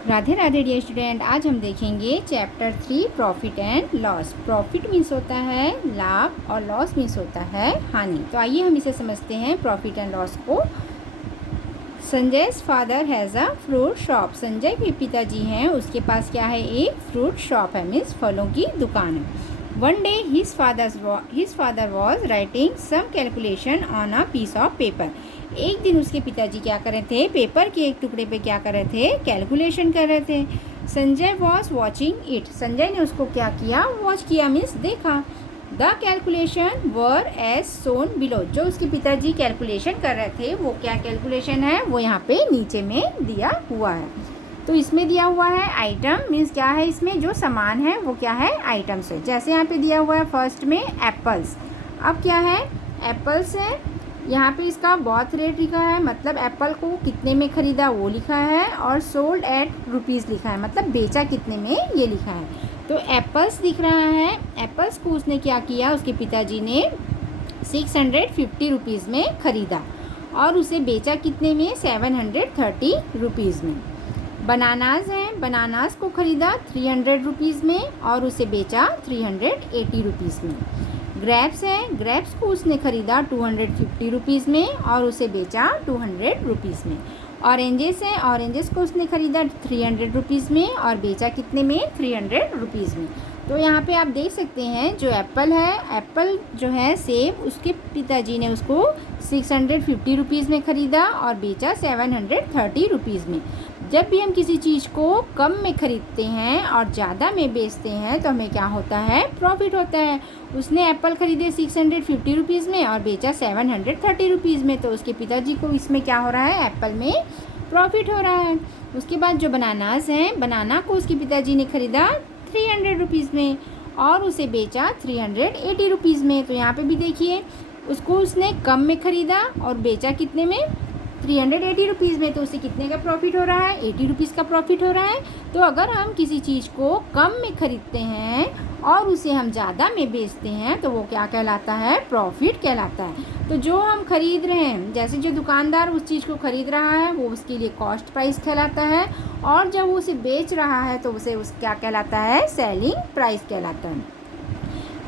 Radhe Radhe dear student. आज हम देखेंगे chapter 3 profit and loss. Profit means होता है लाभ और लॉस मीन्स होता है हानि। तो आइए हम इसे समझते हैं प्रॉफिट एंड लॉस को। Sanjay father has a fruit shop. Sanjay के पिताजी हैं, उसके पास क्या है, एक फ्रूट शॉप है, मीन्स फलों की दुकान है। One day his father was writing some calculation on a piece of paper. एक दिन उसके पिताजी क्या कर रहे थे, पेपर के एक टुकड़े पे क्या कर रहे थे, कैलकुलेशन कर रहे थे। Sanjay was watching it. Sanjay ने उसको क्या किया, वॉच किया मीन्स देखा। The calculation were as shown below. जो उसके पिताजी कैलकुलेशन कर रहे थे वो क्या कैलकुलेशन है, वो यहाँ पे नीचे में दिया हुआ है। तो इसमें दिया हुआ है आइटम, मीन्स क्या है, इसमें जो सामान है वो क्या है, आइटम्स है। जैसे यहाँ पे दिया हुआ है फर्स्ट में एप्पल्स। अब क्या है, एप्पल्स है, यहाँ पे इसका बॉथ रेट लिखा है, मतलब एप्पल को कितने में ख़रीदा वो लिखा है, और सोल्ड एट रुपीज़ लिखा है, मतलब बेचा कितने में ये लिखा है। तो एप्पल्स दिख रहा है। एप्पल्स को उसने क्या किया, उसके पिताजी ने 650 रुपीज़ में ख़रीदा और उसे बेचा कितने में, 730 रुपीज़ में। बनानास हैं, बनानास को ख़रीदा 300 रुपीज़ में और उसे बेचा 380 रुपीज़ में। ग्रेप्स है, ग्रेप्स को उसने ख़रीदा 250 रुपीज़ में और उसे बेचा 200 रुपीज़ में। ऑरेंजेस है, ऑरेंजेस को उसने ख़रीदा 300 रुपीज़ में और बेचा कितने में, 300 रुपीज़ में। तो यहाँ पे आप देख सकते हैं जो एप्पल है, एप्पल जो है सेब, उसके पिताजी ने उसको 650 रुपीज़ में ख़रीदा और बेचा 730 रुपीज़ में। जब भी हम किसी चीज़ को कम में ख़रीदते हैं और ज़्यादा में बेचते हैं तो हमें क्या होता है, प्रॉफिट होता है। उसने एप्पल ख़रीदे 650 रुपीज़ में और बेचा 730 रुपीज़ में, तो उसके पिताजी को इसमें क्या हो रहा है, एप्पल में प्रॉफिट हो रहा है। उसके बाद जो बनानास हैं, बनाना को उसके पिताजी ने ख़रीदा 300 रुपीज़ में और उसे बेचा 380 रुपीज़ में। तो यहाँ पे भी देखिए, उसको उसने कम में ख़रीदा और बेचा कितने में, 380 रुपीज़ में। तो उसे कितने का प्रॉफिट हो रहा है, 80 रुपीज़ का प्रॉफिट हो रहा है। तो अगर हम किसी चीज़ को कम में ख़रीदते हैं और उसे हम ज़्यादा में बेचते हैं तो वो क्या कहलाता है, प्रॉफिट कहलाता है। तो जो हम ख़रीद रहे हैं, जैसे जो दुकानदार उस चीज़ को ख़रीद रहा है वो उसके लिए कॉस्ट प्राइस कहलाता है, और जब वो उसे बेच रहा है तो उसे क्या कहलाता है, सेलिंग प्राइस कहलाता है।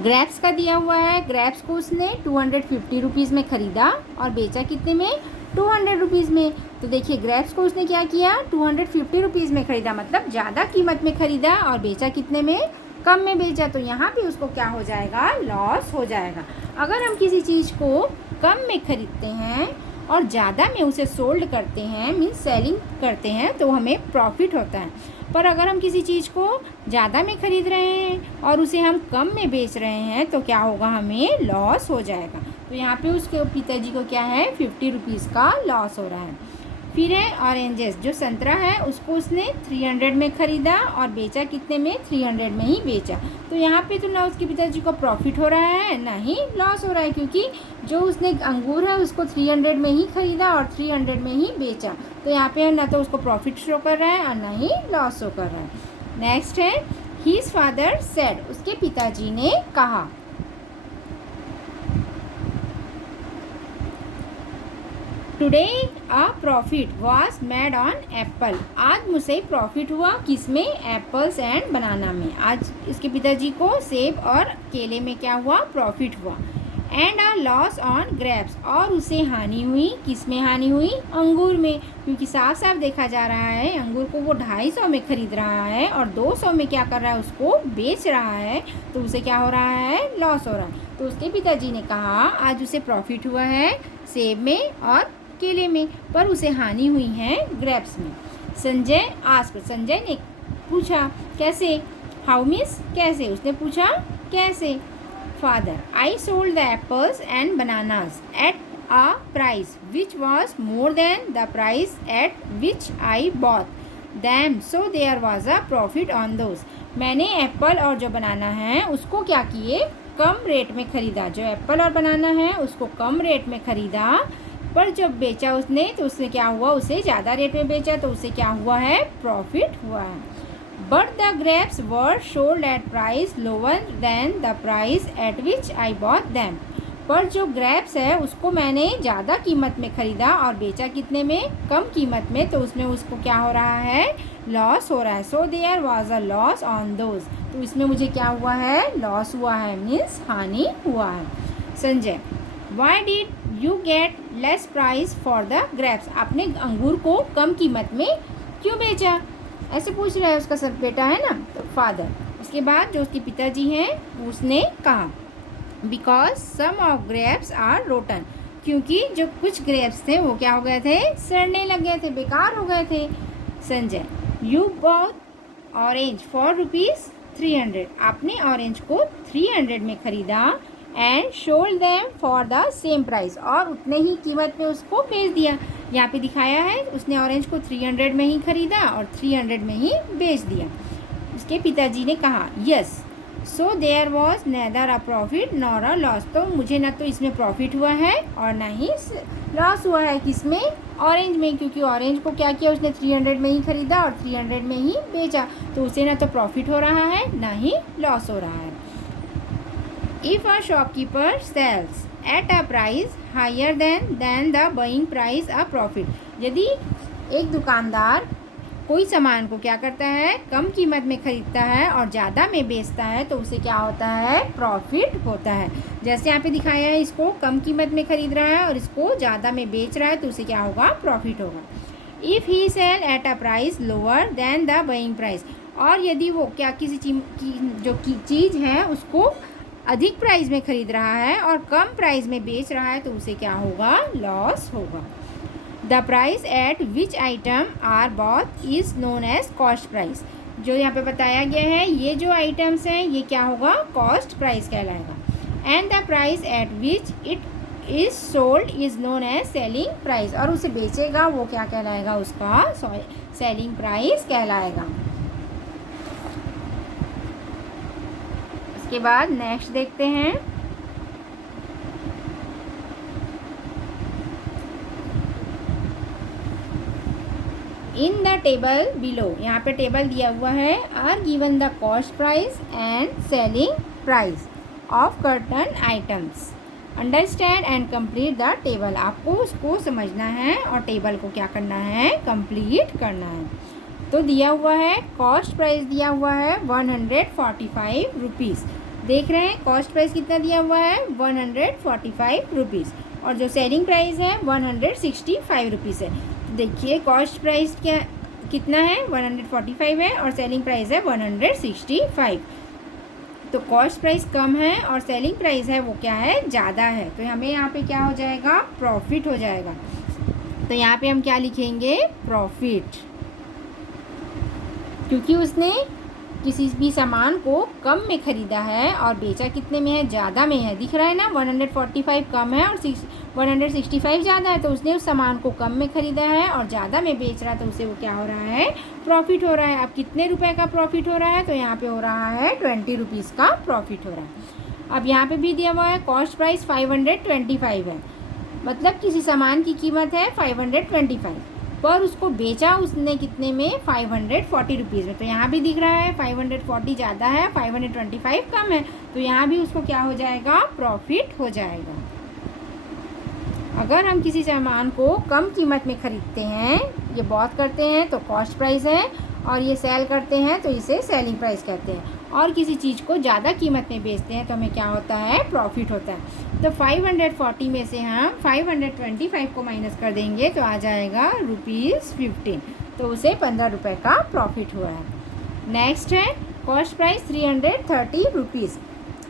ग्रेप्स का दिया हुआ है, ग्रेप्स को उसने 250 रुपीज़ में ख़रीदा और बेचा कितने में, 200 रुपीज़ में। तो देखिए ग्रेप्स को उसने क्या किया, 250 रुपीज़ में ख़रीदा, मतलब ज़्यादा कीमत में ख़रीदा और बेचा कितने में, कम में बेचा। तो यहाँ पे उसको क्या हो जाएगा, लॉस हो जाएगा। अगर हम किसी चीज़ को कम में ख़रीदते हैं और ज़्यादा में उसे सोल्ड करते हैं, मीन्स सेलिंग करते हैं, तो हमें प्रॉफिट होता है। पर अगर हम किसी चीज़ को ज़्यादा में ख़रीद रहे हैं और उसे हम कम में बेच रहे हैं तो क्या होगा, हमें लॉस हो जाएगा। तो यहाँ पे उसके पिताजी को क्या है, 50 रुपीज़ का लॉस हो रहा है। फिर है ऑरेंजेस, जो संतरा है उसको उसने 300 में ख़रीदा और बेचा कितने में, 300 में ही बेचा। तो यहाँ पे तो ना उसके पिताजी को प्रॉफिट हो रहा है ना ही लॉस हो रहा है, क्योंकि जो उसने अंगूर है उसको 300 में ही ख़रीदा और 300 में ही बेचा। तो यहाँ पे ना तो उसको प्रॉफिट शो कर रहा है और ना ही लॉस शो कर रहा है। नेक्स्ट है हिज फादर सेड, उसके पिताजी ने कहा। Today a profit was made on Apple. आज मुझे प्रॉफिट हुआ किस में, एप्पल्स एंड बनाना में। आज इसके पिताजी को सेब और केले में क्या हुआ, प्रॉफिट हुआ। And a loss on grapes, और उसे हानि हुई, किस में हानि हुई, अंगूर में, क्योंकि साफ साफ देखा जा रहा है अंगूर को वो 250 में ख़रीद रहा है और 200 में क्या कर रहा है, उसको बेच रहा है। तो उसे क्या हो रहा है, लॉस हो रहा है। तो उसके पिताजी ने कहा आज उसे प्रॉफिट हुआ है सेब में और केले में, पर उसे हानि हुई है ग्रेप्स में। संजय ने पूछा कैसे, हाउ मीन्स कैसे, उसने पूछा कैसे। Father, I sold the apples and bananas at a price which was more than the price at which I bought them, so there was a profit on those. मैंने apple और जो बनाना है उसको क्या किए, कम रेट में ख़रीदा। जो एप्पल और बनाना है उसको कम रेट में ख़रीदा, पर जब बेचा उसने तो उसने क्या हुआ, उसे ज़्यादा रेट में बेचा, तो उसे क्या हुआ है, प्रॉफिट हुआ है। But the grapes were sold at price lower than the price at which I bought them. पर जो ग्रेप्स है उसको मैंने ज़्यादा कीमत में ख़रीदा और बेचा कितने में, कम कीमत में। तो उसमें उसको क्या हो रहा है, लॉस हो रहा है। So there was a loss on those, तो इसमें मुझे क्या हुआ है, लॉस हुआ है, मीन्स हानि हुआ है। Sanjay, why did you get less price for the grapes, आपने अंगूर को कम कीमत में क्यों बेचा, ऐसे पूछ रहा है उसका सब बेटा है ना, तो फादर। उसके बाद जो उसके पिताजी हैं उसने कहा because some of grapes are rotten, क्योंकि जो कुछ ग्रेप्स थे वो क्या हो गए थे, सड़ने लग गए थे, बेकार हो गए थे। Sanjay, you bought orange for ₹300, आपने ऑरेंज को 300 में ख़रीदा and sold them for the same price, और उतने ही कीमत में उसको बेच दिया। यहाँ पे दिखाया है उसने ऑरेंज को 300 में ही ख़रीदा और 300 में ही बेच दिया। उसके पिताजी ने कहा yes, so there was neither a profit nor a loss, तो मुझे ना तो इसमें प्रॉफिट हुआ है और ना ही लॉस हुआ है, किसमें, ऑरेंज में, क्योंकि ऑरेंज को क्या किया उसने 300 में ही ख़रीदा और 300 में ही बेचा, तो उसे ना तो प्रॉफिट हो रहा है ना ही लॉस हो रहा है। If a shopkeeper sells at a price higher than the buying price a profit, यदि एक दुकानदार कोई सामान को क्या करता है, कम कीमत में ख़रीदता है और ज़्यादा में बेचता है, तो उसे क्या होता है, प्रॉफिट होता है। जैसे यहाँ पे दिखाया है, इसको कम कीमत में ख़रीद रहा है और इसको ज़्यादा में बेच रहा है, तो उसे क्या होगा, प्रॉफिट होगा। If he sell at a price lower than the buying price, और यदि वो क्या किसी चीज़ है उसको अधिक प्राइस में ख़रीद रहा है और कम प्राइस में बेच रहा है, तो उसे क्या होगा, लॉस होगा। The price at which item are bought is known as cost price, जो यहाँ पे बताया गया है ये जो आइटम्स हैं ये क्या होगा, कॉस्ट प्राइस कहलाएगा। And the price at which it is sold is known as selling price, और उसे बेचेगा वो क्या कहलाएगा, उसका सेलिंग प्राइस कहलाएगा। उसके बाद नेक्स्ट देखते हैं, इन द टेबल बिलो, यहाँ पे टेबल दिया हुआ है, are given the cost price and selling price of certain items, understand and complete the table, आपको उसको समझना है और टेबल को क्या करना है, कंप्लीट करना है। तो दिया हुआ है, कॉस्ट प्राइस दिया हुआ है 145 रुपीज़, देख रहे हैं कॉस्ट प्राइस कितना दिया हुआ है, 145 रुपीज़, और जो सेलिंग प्राइस है 165 रुपीज़ है। देखिए कॉस्ट प्राइस क्या कितना है, 145 है और सेलिंग प्राइस है 165, तो कॉस्ट प्राइस कम है और सेलिंग प्राइस है वो क्या है, ज़्यादा है, तो हमें यहाँ पे क्या हो जाएगा, प्रॉफिट हो जाएगा। तो यहाँ पे हम क्या लिखेंगे, प्रॉफिट, क्योंकि उसने किसी भी सामान को कम में ख़रीदा है और बेचा कितने में है, ज़्यादा में है, दिख रहा है ना, 145 कम है और 165 ज़्यादा है, तो उसने उस सामान को कम में ख़रीदा है और ज़्यादा में बेच रहा है, तो उसे वो क्या हो रहा है, प्रॉफिट हो रहा है। अब कितने रुपए का प्रॉफिट हो रहा है, तो यहाँ पे हो रहा है 20 रुपीज़ का प्रॉफिट हो रहा है। अब यहाँ पे भी दिया हुआ है कॉस्ट प्राइस 525 है, मतलब किसी सामान की कीमत है 525, पर उसको बेचा उसने कितने में, 540 रुपीज़ में, तो यहाँ भी दिख रहा है 540 ज़्यादा है, 525 कम है, तो यहाँ भी उसको क्या हो जाएगा, प्रॉफिट हो जाएगा। अगर हम किसी सामान को कम कीमत में ख़रीदते हैं, ये बहुत करते हैं तो कॉस्ट प्राइस है, और ये सेल करते हैं तो इसे सेलिंग प्राइस कहते हैं, और किसी चीज़ को ज़्यादा कीमत में बेचते हैं तो हमें क्या होता है, प्रॉफिट होता है। तो 540 में से हम 525 को माइनस कर देंगे तो आ जाएगा ₹15, तो उसे 15 रुपये का प्रॉफिट हुआ है। नेक्स्ट है कॉस्ट प्राइस 330 रुपीज़,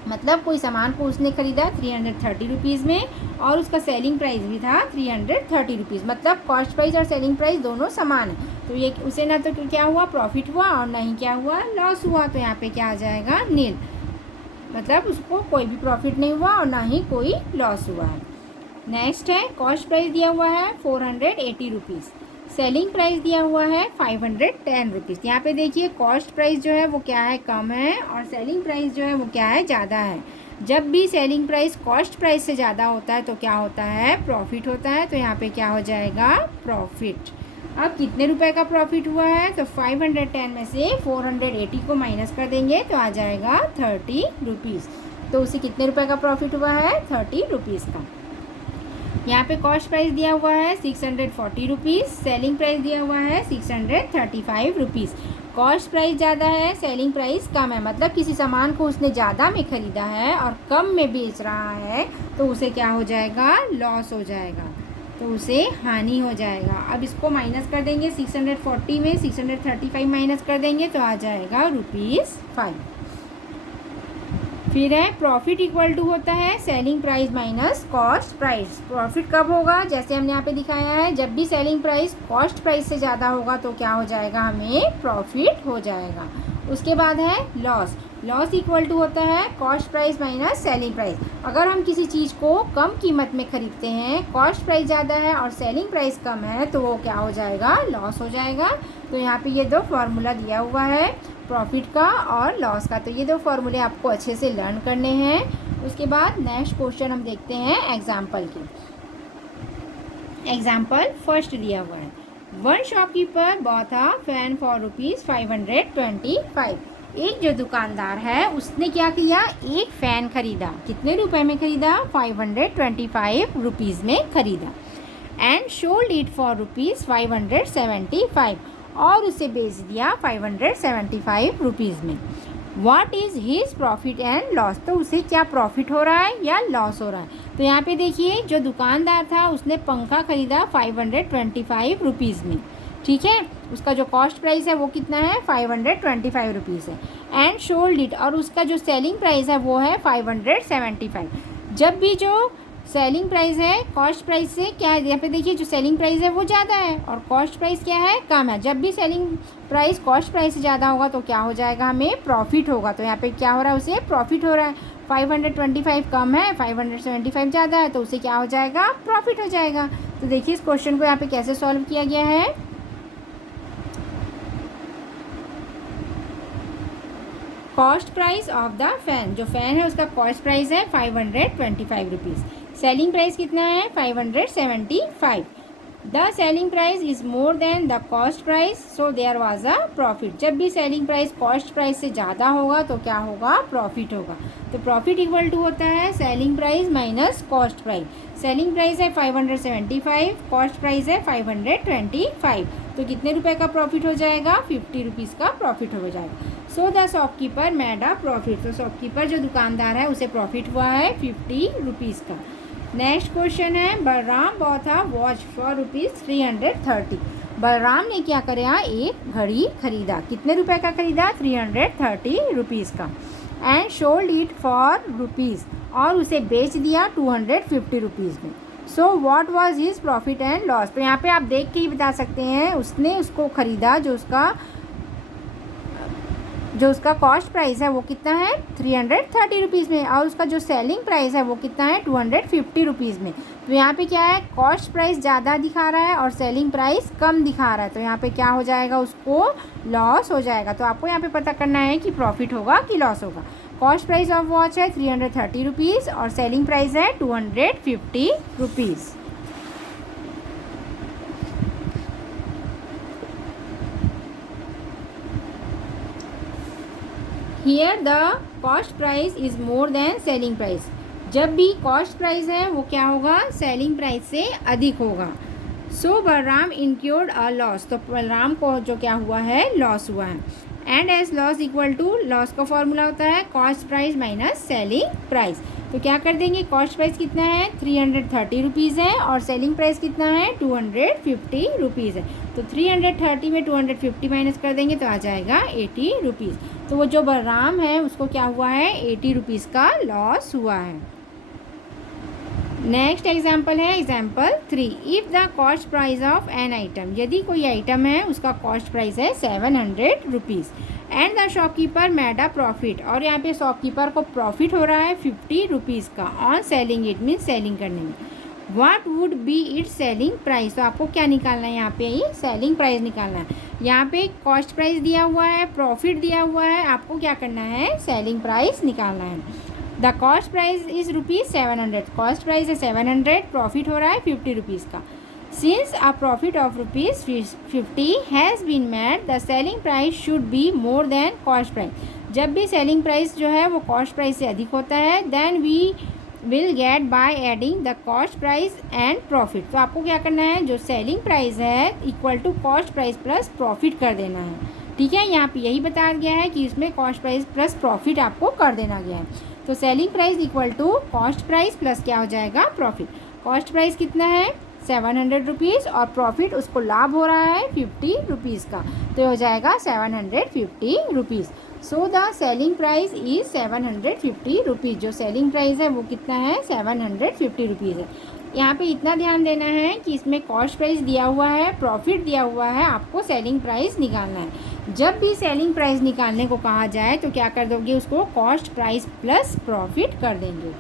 मतलब कोई सामान को उसने ख़रीदा 330 रुपीज़ में और उसका सेलिंग प्राइस भी था 330 रुपीज़, मतलब कॉस्ट प्राइस और सेलिंग प्राइस दोनों समान है, तो ये उसे ना तो क्या हुआ, प्रॉफिट हुआ और ना ही क्या हुआ, लॉस हुआ, तो यहाँ पे क्या आ जाएगा, नील, मतलब उसको कोई भी प्रॉफिट नहीं हुआ और ना ही कोई लॉस हुआ है। नेक्स्ट है कॉस्ट प्राइस दिया हुआ है 480 रुपीज़, सेलिंग प्राइस दिया हुआ है 510 रुपीज़। यहाँ पे देखिए कॉस्ट प्राइस जो है वो क्या है, कम है, और सेलिंग प्राइस जो है वो क्या है, ज़्यादा है। जब भी सेलिंग प्राइस कॉस्ट प्राइस से ज़्यादा होता है तो क्या होता है, प्रॉफिट होता है, तो यहाँ पे क्या हो जाएगा, प्रॉफिट। अब कितने रुपए का प्रॉफिट हुआ है, तो 510 में से 480 को माइनस कर देंगे तो आ जाएगा 30 रुपीज़, तो उसे कितने रुपए का प्रॉफिट हुआ है, 30 रुपीज़ का। यहाँ पे कॉस्ट प्राइस दिया हुआ है 640 रुपीज़, सेलिंग प्राइस दिया हुआ है 635 रुपीज़। कॉस्ट प्राइस ज़्यादा है, सेलिंग प्राइस कम है, मतलब किसी सामान को उसने ज़्यादा में ख़रीदा है और कम में बेच रहा है तो उसे क्या हो जाएगा, लॉस हो जाएगा, तो उसे हानि हो जाएगा। अब इसको माइनस कर देंगे, 640 में 635 माइनस कर देंगे तो आ जाएगा ₹5। फिर है प्रॉफिट इक्वल टू होता है selling price minus cost price. Profit कब होगा, जैसे हमने यहाँ पे दिखाया है, जब भी सेलिंग प्राइस कॉस्ट प्राइस से ज़्यादा होगा तो क्या हो जाएगा, हमें प्रॉफिट हो जाएगा। उसके बाद है लॉस। लॉस इक्वल टू होता है cost price minus selling price. अगर हम किसी चीज़ को कम कीमत में ख़रीदते हैं, कॉस्ट प्राइस ज़्यादा है और सेलिंग प्राइस कम है, तो वो क्या हो जाएगा, लॉस हो जाएगा। तो यहाँ पे ये दो फार्मूला दिया हुआ है प्रॉफिट का और लॉस का, तो ये दो फार्मूले आपको अच्छे से लर्न करने हैं। उसके बाद नेक्स्ट क्वेश्चन हम देखते हैं एग्जाम्पल के। एग्जाम्पल फर्स्ट दिया हुआ है, one shopkeeper bought a fan for ₹525। एक जो दुकानदार है उसने क्या किया, एक फ़ैन ख़रीदा, कितने रुपए में ख़रीदा, 525 रुपीज़ में ख़रीदा। एंड सोल्ड इट फॉर ₹575 और उसे बेच दिया 575 रुपीज़ में। What is his profit and loss, तो उसे क्या प्रॉफिट हो रहा है या लॉस हो रहा है। तो यहाँ पे देखिए, जो दुकानदार था उसने पंखा ख़रीदा 525 रुपीज़ में, ठीक है, उसका जो कॉस्ट प्राइस है वो कितना है, 525 रुपीज़ है। एंड सोल्ड इट, और उसका जो सेलिंग प्राइस है वो है 575। जब भी जो सेलिंग प्राइस है कॉस्ट प्राइस से क्या है, यहाँ पे देखिए जो सेलिंग प्राइस है वो ज़्यादा है और कॉस्ट प्राइस क्या है, कम है। जब भी सेलिंग प्राइस कॉस्ट प्राइस से ज़्यादा होगा तो क्या हो जाएगा, हमें प्रॉफिट होगा। तो यहाँ पे क्या हो रहा है, उसे प्रॉफिट हो रहा है। 525 कम है, 575 ज़्यादा है, तो उसे क्या हो जाएगा, प्रॉफिट हो जाएगा। तो देखिए इस क्वेश्चन को यहाँ पे कैसे सॉल्व किया गया है। Cost price of the fan, जो फ़ैन है उसका कॉस्ट प्राइस है 525 रुपीज़, सेलिंग प्राइस कितना है, 575। The selling price is more than the cost price so there was a profit. जब भी सेलिंग प्राइस कॉस्ट प्राइस से ज़्यादा होगा तो क्या होगा, प्रॉफिट होगा। तो प्रॉफिट इक्वल टू होता है selling price minus cost price. Selling price है 575, कॉस्ट प्राइस है 525, तो कितने रुपए का प्रॉफिट हो जाएगा, 50 रुपीज़ का प्रॉफिट हो जाएगा। So the shopkeeper made a profit, तो शॉपकीपर जो दुकानदार है उसे प्रॉफिट हुआ है 50 रुपीज़ का। नेक्स्ट क्वेश्चन है, Balram bought a watch for ₹330। Balram ने क्या करा, एक घड़ी खरीदा, कितने रुपए का खरीदा, 330 रुपीज़ का। And sold it for rupees, और उसे बेच दिया 250 रुपीज़ में। So what was his profit and loss, तो यहाँ पे आप देख के ही बता सकते हैं, उसने उसको ख़रीदा जो उसका कॉस्ट प्राइस है वो कितना है, 330 रुपीज़ में, और उसका जो सेलिंग प्राइस है वो कितना है, 250 रुपीज़ में। तो यहाँ पे क्या है, कॉस्ट प्राइस ज़्यादा दिखा रहा है और सेलिंग प्राइस कम दिखा रहा है, तो यहाँ पे क्या हो जाएगा, उसको लॉस हो जाएगा। तो आपको यहाँ पे पता करना है कि प्रॉफिट होगा कि लॉस होगा। कॉस्ट प्राइस ऑफ वॉच है 330 रुपीज़ और सेलिंग प्राइस है 250 rupees. Here the cost price is more then selling price. जब भी कॉस्ट प्राइस है वो क्या होगा, सेलिंग प्राइस से अधिक होगा। सो बलराम इंक्योर्ड अ लॉस, तो बलराम को जो क्या हुआ है, लॉस हुआ है। And as loss equal to, loss का फॉर्मूला होता है cost price minus selling price. तो क्या कर देंगे, कॉस्ट प्राइस कितना है, 330 रुपीज़ है और सेलिंग प्राइस कितना है, 250 रुपीज़ है। तो 330 में 250 माइनस कर देंगे तो आ जाएगा 80 रुपीज़। तो वो जो बलराम है उसको क्या हुआ है, 80 रुपीज़ का लॉस हुआ है। नेक्स्ट एग्जाम्पल है example 3। If the cost price of an item, यदि कोई आइटम है उसका कॉस्ट प्राइस है 700 rupees and the shopkeeper made a profit, और यहाँ पे शॉपकीपर को प्रॉफिट हो रहा है 50 रुपीज़ का on selling it, means selling करने में। What would be it selling price, तो आपको क्या निकालना है, यहाँ पे ये सेलिंग प्राइस निकालना है। यहाँ पे कॉस्ट प्राइस दिया हुआ है, प्रॉफिट दिया हुआ है, आपको क्या करना है, सेलिंग प्राइस निकालना है। The cost price is ₹700, cost price है 700, प्रॉफिट हो रहा है 50 रुपीज़ का। Since a profit of ₹50 has been made, the selling price should be more than cost price. जब भी सेलिंग प्राइस जो है वो कॉस्ट प्राइस से अधिक होता है, then we will get by adding the cost price and profit. तो आपको क्या करना है, जो सेलिंग प्राइस है equal to cost price plus profit कर देना है। ठीक है, यहाँ पे यही बताया गया है कि इसमें कॉस्ट प्राइस प्लस प्रॉफिट आपको कर देना गया है। तो selling price equal to cost price plus क्या हो जाएगा, प्रॉफिट। कॉस्ट प्राइस कितना है 700 रुपीज़ और प्रॉफिट उसको लाभ हो रहा है 50 रुपीज़ का, तो हो जाएगा 750 rupees. So the selling price is 750 rupees. जो सेलिंग प्राइस है वो कितना है 750 रुपीज़ है। यहाँ पे इतना ध्यान देना है कि इसमें कॉस्ट प्राइस दिया हुआ है, प्रॉफिट दिया हुआ है, आपको सेलिंग प्राइस निकालना है। जब भी सेलिंग प्राइस निकालने को कहा जाए तो क्या कर दोगे, उसको कॉस्ट प्राइस प्लस प्रॉफिट कर देंगे।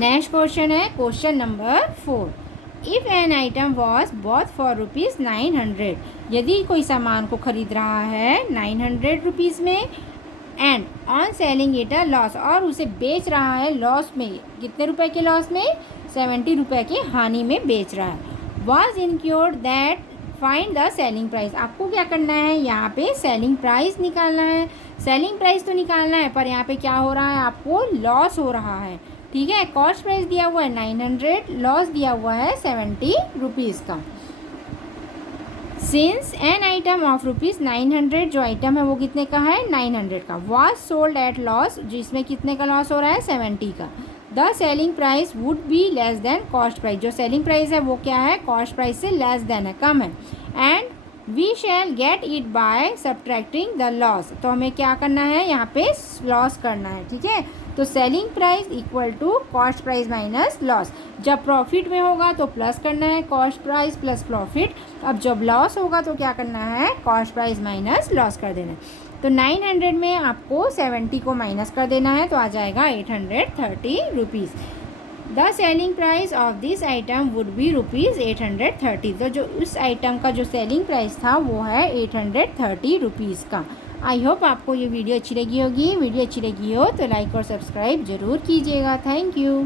नेक्स्ट क्वेश्चन है question number 4। If an item was both for ₹900, यदि कोई सामान को खरीद रहा है 900 रुपीज़ में, and on selling it a loss, और उसे बेच रहा है लॉस में, कितने रुपए के लॉस में, 70 रुपये के हानि में बेच रहा है। Was incurred that find the selling price. आपको क्या करना है, यहाँ पे सेलिंग प्राइस निकालना है। सेलिंग प्राइस तो निकालना है पर यहाँ पे क्या हो रहा है, आपको लॉस हो रहा है। ठीक है, कॉस्ट प्राइस दिया हुआ है 900, लॉस दिया हुआ है 70 रुपीज़ का। सिंस एन आइटम ऑफ ₹900, जो आइटम है वो कितने का है 900 का, वॉज सोल्ड एट लॉस, जिसमें कितने का लॉस हो रहा है 70 का, the selling price would be less than cost price. जो सेलिंग प्राइस है वो क्या है, कॉस्ट प्राइस से लेस देन है, कम है। And we shall get it by subtracting the loss. तो हमें क्या करना है, यहाँ पे लॉस करना है। ठीक है, तो selling price equal to cost price minus loss. जब प्रॉफिट में होगा तो प्लस करना है कॉस्ट प्राइस प्लस प्रॉफिट। अब जब लॉस होगा तो क्या करना है, कॉस्ट प्राइस माइनस लॉस कर देना है। तो 900 में आपको 70 को माइनस कर देना है तो आ जाएगा 830 rupees. The selling price of this item would be ₹830। तो जो उस आइटम का जो सेलिंग प्राइस था वो है 830 रुपीज़ का। आई होप आपको ये वीडियो अच्छी लगी होगी। वीडियो अच्छी लगी हो तो लाइक और सब्सक्राइब ज़रूर कीजिएगा। Thank you.